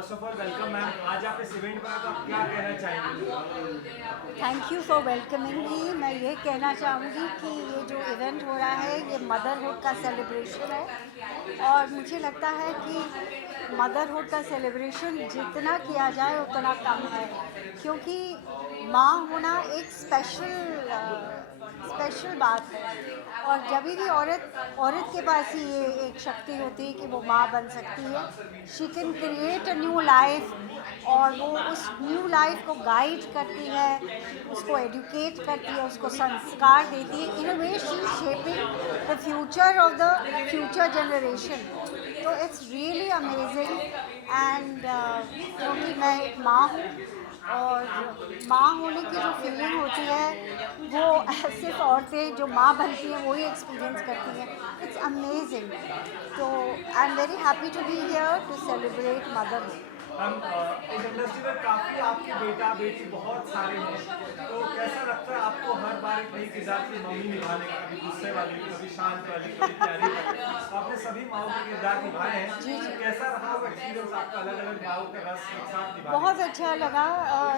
First of all welcome ma'am. आज आप इस इवेंट पर आप क्या कहना चाहेंगे? थैंक यू फॉर वेलकमिंग मी। मैं ये कहना चाहूँगी कि ये जो इवेंट हो रहा है ये मदरहुड का सेलिब्रेशन है और मुझे लगता है कि मदरहुड का सेलिब्रेशन जितना किया जाए उतना कम है, क्योंकि माँ होना एक स्पेशल बात है। और जब भी औरत के पास ही ये एक शक्ति होती है कि वो माँ बन सकती है। She can create a new life और वो उस न्यू लाइफ को गाइड करती है, उसको एडुकेट करती है, उसको संस्कार देती है। In a way she is shaping the future of the future generation. तो इट्स रियली अमेजिंग एंड क्योंकि मैं एक माँ हूँ और माँ होने की जो फीलिंग होती है वो सिर्फ औरतें जो माँ बनती हैं वो ही एक्सपीरियंस करती हैं। It's amazing. तो I am very happy to be here to celebrate motherhood. हम इस इंडस्ट्री में काफ़ी आपके बेटा बेटी बहुत सारे हैं, तो कैसा लगता है आपको हर बार एक नई किरदार की मम्मी निभाने का? कभी गुस्से वाली, कभी शांत वाली, कभी प्यारी वाली, आपने सभी माओ के किरदार निभाए हैं। जी तो जी, कैसा रहा वो एक्सपीरियंस आपका अलग अलग माओ का रस एक साथ निभाने बहुत का? अच्छा लगा। और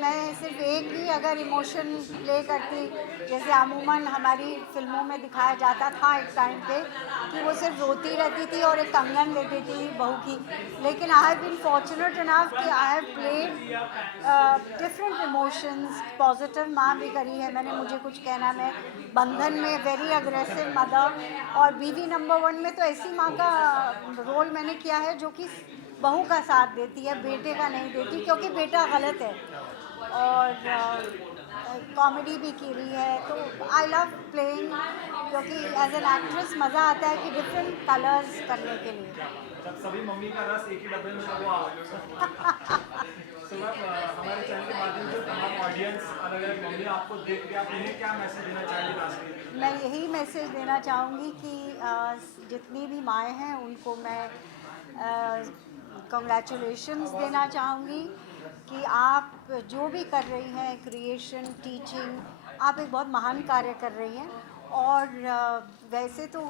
मैं सिर्फ एक ही अगर इमोशन प्ले करती, जैसे अमूमन हमारी फिल्मों में दिखाया जाता था एक टाइम पे कि वो सिर्फ रोती रहती थी और एक कंगन ले देती थी बहू की, लेकिन I have been fortunate enough कि I have played different emotions. Positive माँ भी करी है मैंने, मुझे कुछ कहना मैं बंधन में वेरी अग्रेसिव मदर, और बीवी नंबर 1 में तो ऐसी माँ का रोल मैंने किया है जो कि बहू का साथ देती है, बेटे का नहीं देती, क्योंकि बेटा गलत है। और कॉमेडी भी की रही है, तो आई लव प्लेइंग, क्योंकि एज एन एक्ट्रेस मज़ा आता है कि डिफरेंट कलर्स करने के लिए। क्या बात है। जब सभी मम्मी का रस एक ही डब्बे में सब तो मैम हमारे चैनल के माध्यम से तमाम ऑडियंस अलग अलग मम्मी आपको देख के आप उन्हें क्या मैसेज देना चाहेंगे लास्ट में? मैं यही मैसेज देना चाहूँगी कि जितनी भी माएँ हैं उनको मैं कंग्रेचुलेशंस देना चाहूँगी कि आप जो भी कर रही हैं, क्रिएशन, टीचिंग, आप एक बहुत महान कार्य कर रही हैं। और वैसे तो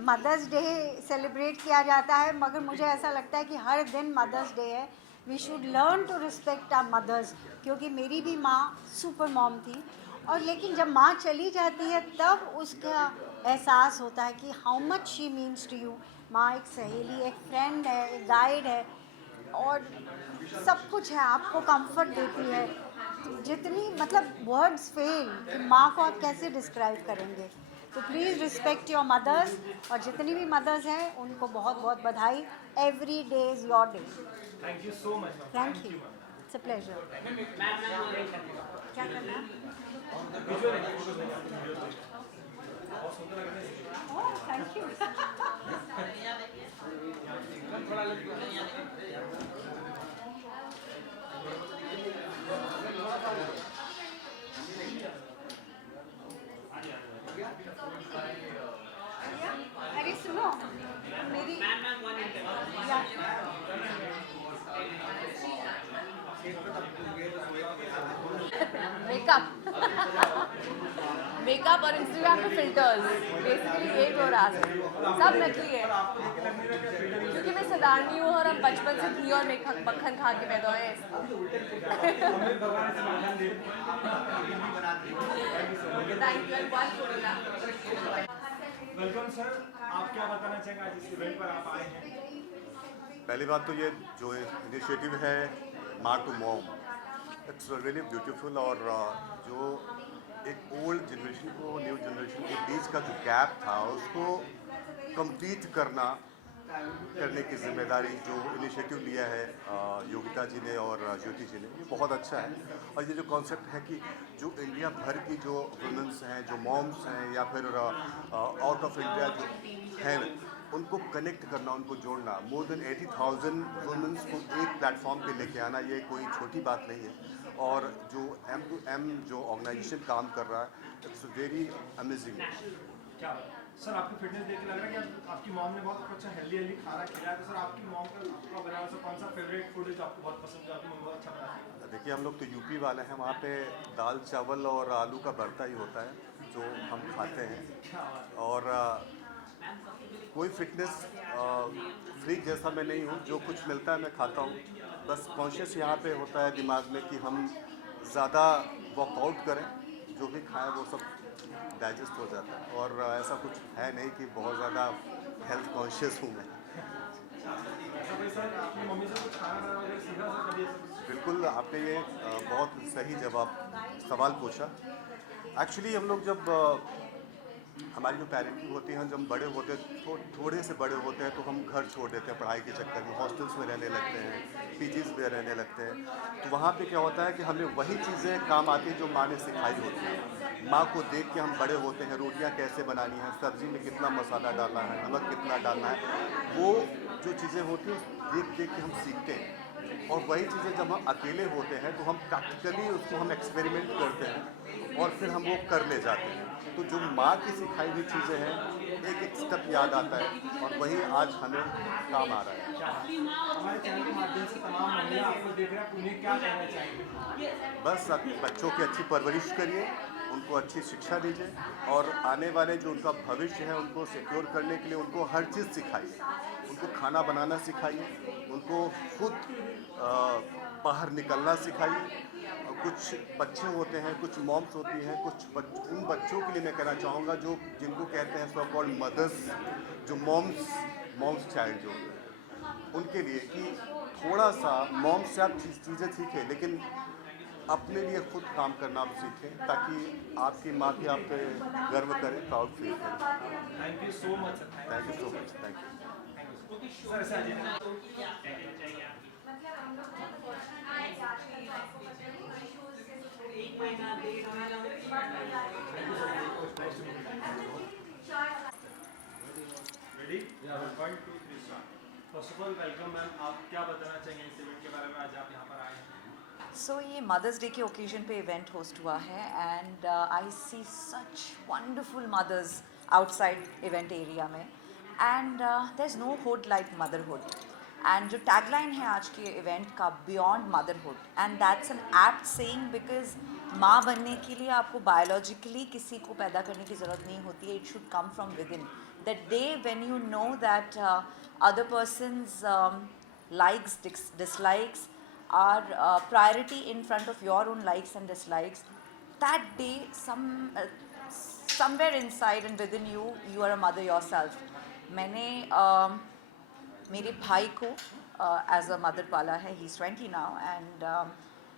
मदर्स डे सेलिब्रेट किया जाता है, मगर मुझे ऐसा लगता है कि हर दिन मदर्स डे है। We should learn to respect our mothers, क्योंकि मेरी भी माँ सुपर मॉम थी। और लेकिन जब माँ चली जाती है तब उसका एहसास होता है कि how much she means to you. माँ एक सहेली, एक फ्रेंड है, एक गाइड है, और सब कुछ है, आपको कंफर्ट देती है। जितनी मतलब वर्ड्स फेल कि माँ को आप कैसे डिस्क्राइब करेंगे। तो प्लीज़ रिस्पेक्ट योर मदर्स, और जितनी भी मदर्स हैं उनको बहुत बहुत बधाई। Every day is your day. Thank you so much ma'am. Thank thank you, you ma'am. It's a pleasure. क्या करना है? Oh thank you. अरे सुनो, मेरी या मेकअप मेकअप और इंस्टाग्राम पे फिल्टर्स, बेसिकली यही हो रहा है। सब नकली है, क्योंकि मैं सदारनी हूँ और हम बचपन से घी और मक्खन खा के पैदा हुए हैं। Thank you. Welcome sir. आप क्या बताना चाहेंगे आज इस इवेंट पर आप आए हैं? पहली बात तो ये जो इनिशिएटिव है माँ to mom, it's really beautiful. और जो एक ओल्ड जनरेशन को न्यू जनरेशन के बीच का जो गैप था उसको कंप्लीट करने की जिम्मेदारी जो इनिशिएटिव लिया है योगिता जी ने और ज्योति जी ने, ये बहुत अच्छा है। और ये जो कॉन्सेप्ट है कि जो इंडिया भर की जो वुमेंस हैं, जो मॉम्स हैं, या फिर आउट ऑफ इंडिया जो हैं, उनको कनेक्ट करना, उनको जोड़ना, मोर देन 80,000 वुमेंस को एक प्लेटफॉर्म पे लेके आना, ये कोई छोटी बात नहीं है। और जो M2M जो ऑर्गेनाइजेशन काम कर रहा है, इट्स वेरी अमेजिंग। क्या बात है। सर आपकी फिटनेस देख के लग रहा है कि आपकी मॉम ने बहुत अच्छा हेल्दी खाना खिलाया। तो सर आपकी मॉम का बनाया हुआ कौन सा फेवरेट फूड है जो आपको बहुत पसंद है, आपकी मम्मी बहुत अच्छा बनाती है? देखिए, हम लोग तो यूपी वाले हैं, वहाँ पे दाल चावल और आलू का भरता ही होता है जो हम खाते हैं। क्या बात है। और कोई फिटनेस फ्रीक जैसा मैं नहीं हूँ, जो कुछ मिलता है मैं खाता हूँ। बस कॉन्शियस यहाँ पे होता है दिमाग में कि हम ज़्यादा वर्कआउट करें, जो भी खाएं वो सब डाइजेस्ट हो जाता है। और ऐसा कुछ है नहीं कि बहुत ज़्यादा हेल्थ कॉन्शियस हूँ मैं। अच्छा भाई सर, आपने मम्मी से कुछ खाना बनाना वगैरह सीखा सर कभी ऐसा? बिल्कुल, आपने ये बहुत सही सवाल पूछा। एक्चुअली हम लोग जब हमारी जो पेरेंटिंग होती है, जब बड़े होते हैं, थोड़े से बड़े होते हैं तो हम घर छोड़ देते हैं पढ़ाई के चक्कर में, हॉस्टल्स में रहने लगते हैं, पीजीज़ में रहने लगते हैं। तो वहाँ पे क्या होता है कि हमें वही चीज़ें काम आती हैं जो माँ ने सिखाई होती है। माँ को देख के हम बड़े होते हैं, रोटियाँ कैसे बनानी है, सब्ज़ी में कितना मसाला डालना है, नमक कितना डालना है, वो जो चीज़ें होती हैं देख देख के हम सीखते हैं। और वही चीज़ें जब हम अकेले होते हैं तो हम प्रैक्टिकली उसको हम एक्सपेरिमेंट करते हैं और फिर हम वो कर ले जाते हैं। तो जो माँ की सिखाई हुई चीज़ें हैं, एक एक स्टेप याद आता है और वही आज हमें काम आ रहा है। हमारे चैनल के माध्यम से तमाम महिला आपको देख रहे हैं, आप उन्हें क्या कहना चाहेंगे? बस आप बच्चों की अच्छी परवरिश करिए, उनको अच्छी शिक्षा दीजिए और आने वाले जो उनका भविष्य है उनको सिक्योर करने के लिए उनको हर चीज़ सिखाइए। उनको खाना बनाना सिखाइए, उनको खुद बाहर निकलना सिखाइए। और कुछ बच्चे होते हैं, कुछ मॉम्स होती हैं, उन बच्चों के लिए मैं कहना चाहूँगा जो जिनको कहते हैं सो कॉल्ड मदर्स, जो मॉम्स चाइल्ड जो उनके लिए कि थोड़ा सा मॉम्स से आप चीज़ें सीखें, लेकिन अपने लिए खुद काम करना आप सीखें ताकि आपकी माँ की आप पे गर्व करें, प्राउड फील करें। Thank you so much sir. Thank you so much. Thank you. Sir ऐसे आ जाइए। Ready? 1 2 3 start. First of all welcome ma'am, आप क्या बताना चाहेंगे इस इवेंट के बारे में, आज आप यहाँ पर आए हैं? सो ये मदर्स डे के ओकेजन पे इवेंट होस्ट हुआ है and I see such wonderful mothers outside event area में and there is no hood like motherhood and जो टैगलाइन है आज के इवेंट का beyond motherhood and that's an apt saying because माँ बनने के लिए आपको बायोलॉजिकली किसी को पैदा करने की ज़रूरत नहीं होती है, it should come from with in that day when you know that other persons likes, dislikes are priority in front of your own likes and dislikes. That day, somewhere inside and within you, you are a mother yourself. मैंने मेरे भाई को as a mother पाला है. He's 20 now, and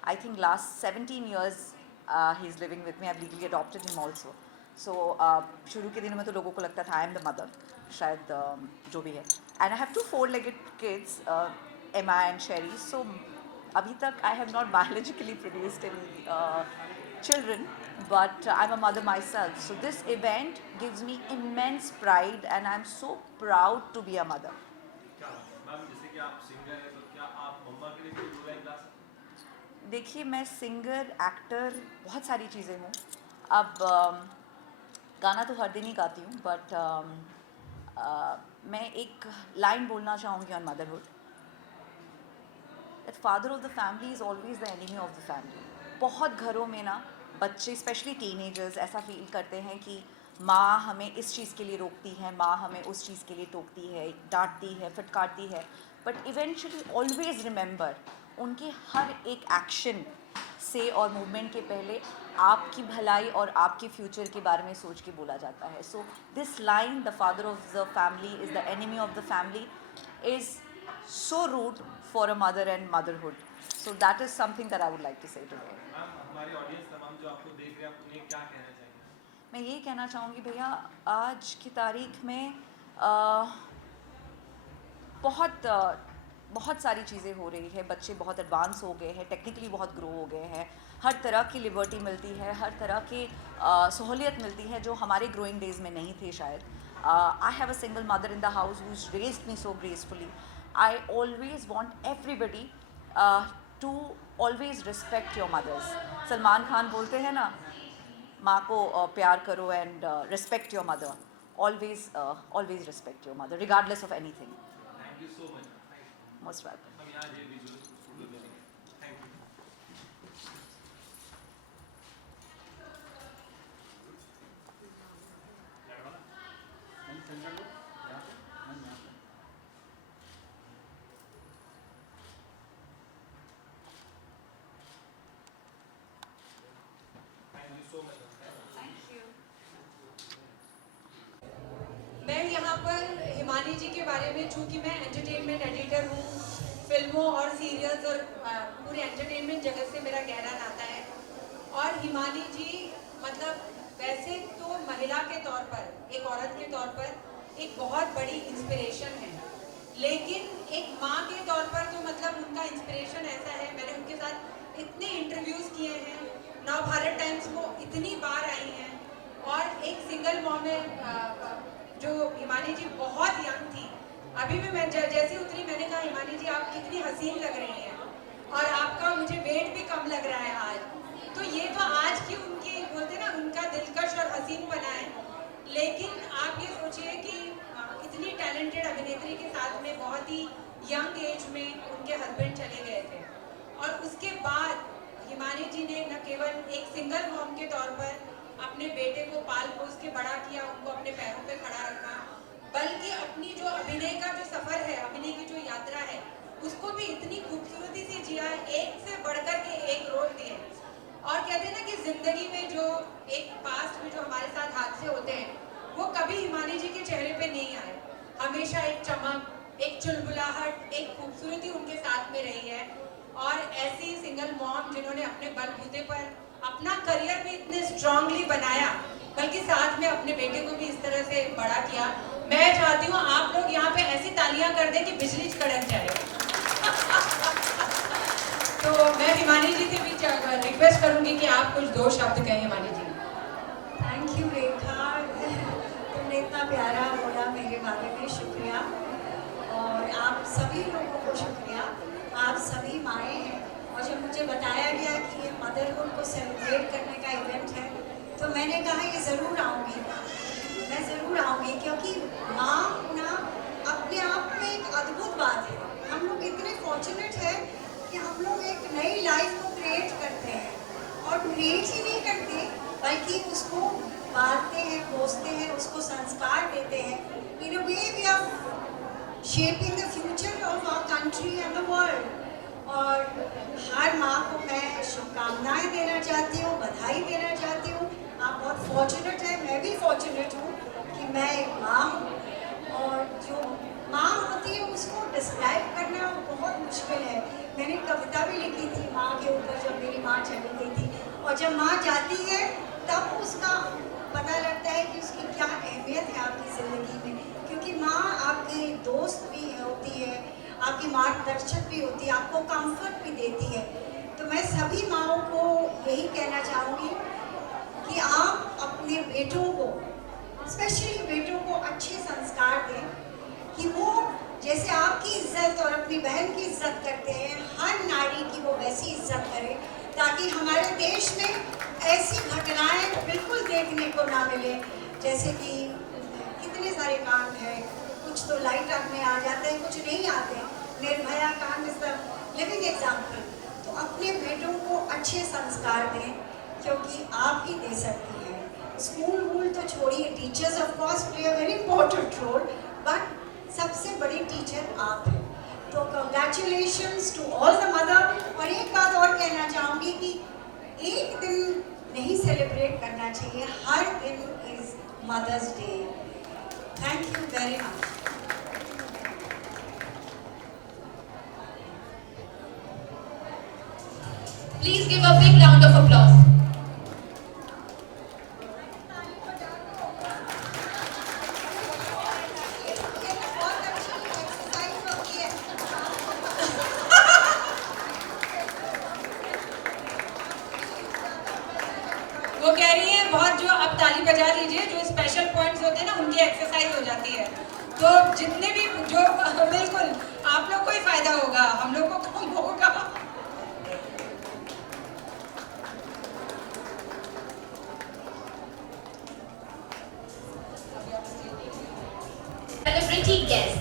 I think last 17 years he's living with me. I've legally adopted him also. So शुरू के दिनों में तो लोगों को लगता था I am the mother, शायद जो भी है. And I have 2 4-legged kids, Emma and Sherry. So अभी तक I have not biologically produced any children, but I'm a mother myself. So this event gives me immense pride, and I'm so proud to be a mother. क्या ma'am, जैसे कि आप singer हैं तो क्या आप मम्मा के लिए कोई 2 लाइन गा सकते हैं? देखिए मैं सिंगर, एक्टर, बहुत सारी चीज़ें हूँ. अब गाना तो हर दिन ही गाती हूँ, बट मैं एक लाइन बोलना चाहूँगी on motherhood. That father of the family is always the enemy of the family. बहुत घरों में ना बच्चे, स्पेशली टीनेजर्स, ऐसा फील करते हैं कि माँ हमें इस चीज़ के लिए रोकती है, माँ हमें उस चीज़ के लिए टोकती है, डांटती है, फटकारती है. बट इवेंचुअली ऑलवेज रिमेंबर, उनके हर एक एक्शन से और मूवमेंट के पहले आपकी भलाई और आपके फ्यूचर के बारे में सोच के बोला जाता है. So this line, the father of the family is the enemy of the family, is so rude for a mother and motherhood. So that is something that I would like to say today. Ma'am, हमारी audience तमाम जो आपको देख रहे हैं, आप उन्हें क्या कहना चाहेंगे? मैं यही कहना चाहूँगी भैया, आज की तारीख में बहुत सारी चीज़ें हो रही है. बच्चे बहुत एडवांस हो गए हैं, टेक्निकली बहुत ग्रो हो गए हैं, हर तरह की लिबर्टी मिलती है, हर तरह की सहूलियत मिलती है जो हमारे ग्रोइंग डेज में नहीं थे शायद. I have a single mother in the house who is raised me so gracefully. I always want everybody to always respect your mothers. Salman Khan बोलते हैं ना, माँ को प्यार करो and respect your mother. Always respect your mother regardless of anything. Thank you so much. Most welcome. हम यहाँ ये विजुअल फोटो लेंगे। Thank you. चूँकि मैं एंटरटेनमेंट एडिटर हूँ, फिल्मों और सीरियल्स और पूरे एंटरटेनमेंट जगत से मेरा गहरा नाता है। और हिमानी जी मतलब वैसे तो महिला के तौर पर, एक औरत के तौर पर एक बहुत बड़ी इंस्पिरेशन है, लेकिन एक माँ के तौर पर तो मतलब उनका इंस्पिरेशन ऐसा है। मैंने उनके साथ इतने इंटरव्यूज़ किए हैं, नव भारत टाइम्स को इतनी बार आई हैं, और एक सिंगल मॉम में जो हिमानी जी बहुत यंग थी। अभी भी मैं जैसे उतरी मैंने कहा हिमानी जी आप कितनी हसीन लग रही हैं, और आपका मुझे वेट भी कम लग रहा है आज। तो ये तो आज की उनकी बोलते ना उनका दिलकश और हसीन बना है। लेकिन आप ये सोचिए कि इतनी टैलेंटेड अभिनेत्री के साथ में बहुत ही यंग एज में उनके हस्बैंड चले गए थे, और उसके बाद हिमानी जी ने न केवल एक सिंगल मॉम के तौर पर अपने बेटे को पाल पोस के बड़ा किया, उनको अपने पैरों पे खड़ा रखा, बल्कि अपनी जो अभिनय का जो सफ़र है, अभिनय की जो यात्रा है, उसको भी इतनी खूबसूरती से जिया, एक से बढ़कर के एक रोल दिए। और कहते हैं ना कि ज़िंदगी में जो एक पास्ट में जो हमारे साथ हादसे होते हैं, वो कभी हिमानी जी के चेहरे पे नहीं आए। हमेशा एक चमक, एक चुलबुलाहट, एक खूबसूरती उनके साथ में रही है। और ऐसी सिंगल मॉम जिन्होंने अपने बलबूते पर अपना करियर भी इतने स्ट्रांगली बनाया, बल्कि साथ में अपने बेटे को भी इस तरह से बड़ा किया। मैं चाहती हूँ आप लोग यहाँ पे ऐसी तालियां कर दें कि बिजली कड़क जाए। तो मैं हिमानी जी से भी रिक्वेस्ट करूँगी कि आप कुछ दो शब्द कहें हिमानी जी। थैंक यू रेखा, तुमने इतना प्यारा बोला मेरे बारे में, शुक्रिया। और आप सभी लोगों को शुक्रिया, आप सभी माएँ हैं। और जब मुझे बताया गया कि ये मदरहुड को सेलिब्रेट करने का इवेंट है, तो मैंने कहा ये ज़रूर आऊँगी, मैं ज़रूर आऊँगी, क्योंकि माँ होना अपने आप में एक अद्भुत बात है। हम लोग इतने फॉर्चुनेट हैं कि हम लोग एक नई लाइफ को क्रिएट करते हैं, और क्रिएट ही नहीं करते बल्कि उसको पालते हैं, पोसते हैं, उसको संस्कार देते हैं। In a way we are shaping the future of our country and the world. और हर माँ को मैं शुभकामनाएं देना चाहती हूँ, बधाई देना चाहती हूँ। आप बहुत फॉर्चुनेट हैं, मैं भी फॉर्चुनेट हूँ कि मैं एक माँ हूँ। और जो माँ होती है उसको डिस्क्राइब करना बहुत मुश्किल है। मैंने कविता भी लिखी थी माँ के ऊपर, जब मेरी माँ चली गई थी। और जब माँ जाती है तब उसका पता लगता है कि उसकी क्या अहमियत है आपकी ज़िंदगी में, क्योंकि माँ आपकी दोस्त भी होती है, आपकी मार्गदर्शक भी होती है, आपको कंफर्ट भी देती है। तो मैं सभी माँओं को यही कहना चाहूँगी कि आप अपने बेटों को, स्पेशली बेटों को अच्छे संस्कार दें, कि वो जैसे आपकी इज्जत और अपनी बहन की इज्जत करते हैं, हर नारी की वो वैसी इज्जत करें, ताकि हमारे देश में ऐसी घटनाएं बिल्कुल देखने को ना मिले। जैसे कि कितने सारे कांड हैं, कुछ तो लाइट में आ जाते हैं, कुछ नहीं आते। निर्भया कांड इज द लिविंग एग्जाम्पल। तो अपने बेटों को अच्छे संस्कार दें, क्योंकि आप ही दे सकती हैं। स्कूल वूल तो छोड़िए, teachers of course play a very important role, but सबसे बड़ी टीचर आप हैं। तो congratulations to all the mother. और एक बात और कहना चाहूँगी कि एक दिन नहीं सेलिब्रेट करना चाहिए, हर दिन is Mother's Day. Thank you very much. Please give a big round of applause. वो कह रही है बहुत, जो अब ताली बजा लीजिए, जो स्पेशल पॉइंट्स होते हैं ना उनकी एक्सरसाइज हो जाती है। तो जितने भी जो बिल्कुल आप लोग को ही फायदा होगा, हम लोग को कम होगा। Celebrity guest.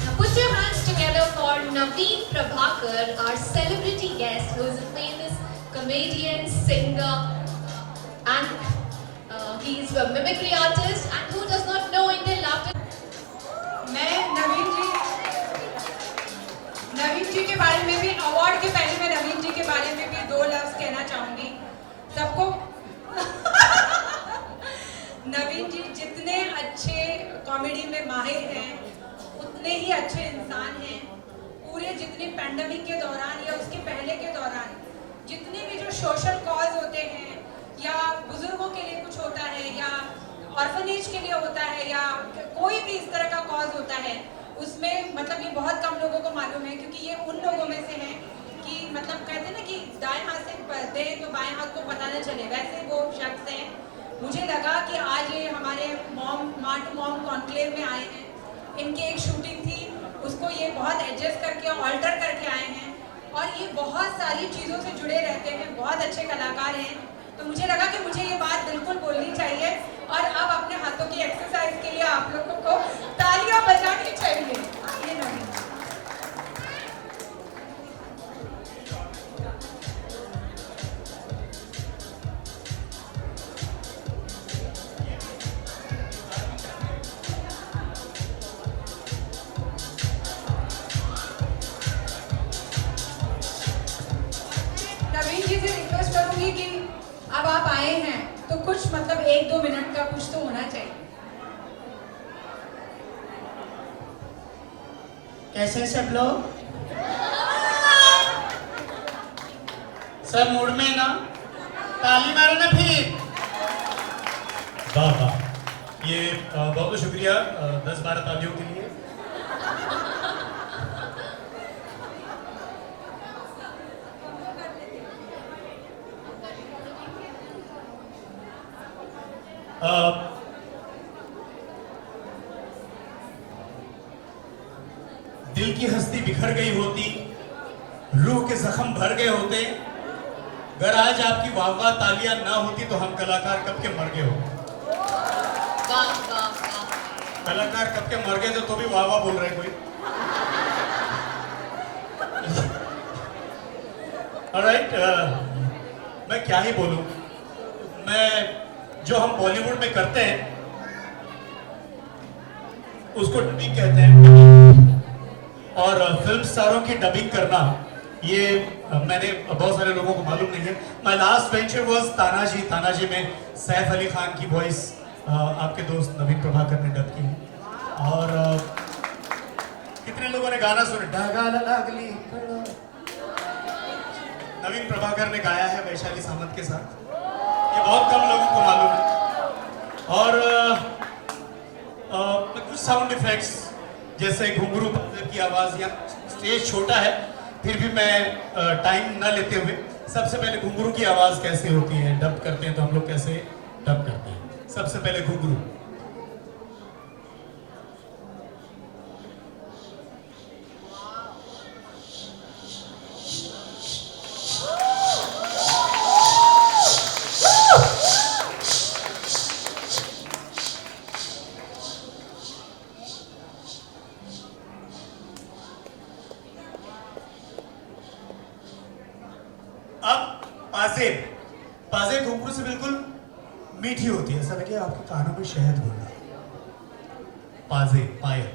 Now put your hands together for Naveen Prabhakar, our celebrity guest, who is a famous comedian, singer, and he She's a mimicry artist, and who does not know Indian laughter? मैं नवीन जी के बारे में भी, award के पहले मैं नवीन जी के बारे में भी 2 लफ्ज कहना चाहूँगी सबको। नवीन जी जितने अच्छे कॉमेडी में माहिर हैं उतने ही अच्छे इंसान हैं। पूरे जितने पैंडेमिक के दौरान या उसके पहले के दौरान जितने भी जो सोशल कॉज होते हैं या बुजुर्गों के लिए कुछ होता है या ऑर्फनेज के लिए होता है या कोई भी इस तरह का कॉज होता है, उसमें मतलब ये बहुत कम लोगों को मालूम है, क्योंकि ये उन लोगों में से हैं कि मतलब कहते हैं ना कि दाएं हाथ से दे तो बाएं हाथ को पता न चले, वैसे वो शख्स हैं। मुझे लगा कि आज ये हमारे माँ टू मॉम कॉन्क्लेव में आए हैं, इनकी एक शूटिंग थी, उसको ये बहुत एडजस्ट करके ऑल्टर करके आए हैं और ये बहुत सारी चीज़ों से जुड़े रहते हैं, बहुत अच्छे कलाकार हैं। तो मुझे लगा कि मुझे ये बात बिल्कुल बोलनी चाहिए और अब अपने हाथों की एक्सरसाइज के लिए आप लोगों को तालियां बजानी चाहिए। आइए नवीन। नवीन जी से रिक्वेस्ट करूंगी कि अब आप आए हैं तो कुछ मतलब 1-2 मिनट का कुछ तो होना चाहिए। कैसे सब लोग? सब मूड में ना? ताली मारो ना फिर। वाह वाह, ये बहुत बहुत शुक्रिया 10-12 तालियों के लिए। दिल की हस्ती बिखर गई होती, रूह के जख्म भर गए होते, अगर आज आपकी वाह वाह तालियां ना होती तो हम कलाकार कब के मर गए होते। वाह वाह वाह। कलाकार कब के मर गए तो भी वाह वाह बोल रहे कोई। ऑलराइट, मैं क्या ही बोलूं, मैं जो हम बॉलीवुड में करते हैं उसको डबिंग कहते हैं, और फिल्म स्टारों की डबिंग करना ये मैंने बहुत सारे लोगों को मालूम नहीं है। My last venture was Tanaji. Tanaji में सैफ अली खान की वॉइस आपके दोस्त नवीन प्रभाकर ने डब की है। और कितने लोगों ने गाना सुना, ढगाला लागली नवीन प्रभाकर ने गाया है वैशाली सामंत के साथ, ये बहुत कम लोगों को मालूम है। और कुछ साउंड इफेक्ट्स जैसे घुंघरू की आवाज़, या स्टेज छोटा है फिर भी मैं टाइम न लेते हुए सबसे पहले घुंघरू की आवाज़ कैसे होती है, डब करते हैं तो हम लोग कैसे डब करते हैं। सबसे पहले घुंघरू। पाजे घुंघरू से बिल्कुल मीठी होती है, ऐसा लगे आपके कानों में शहद घूम रहा है। पाजे, पायल।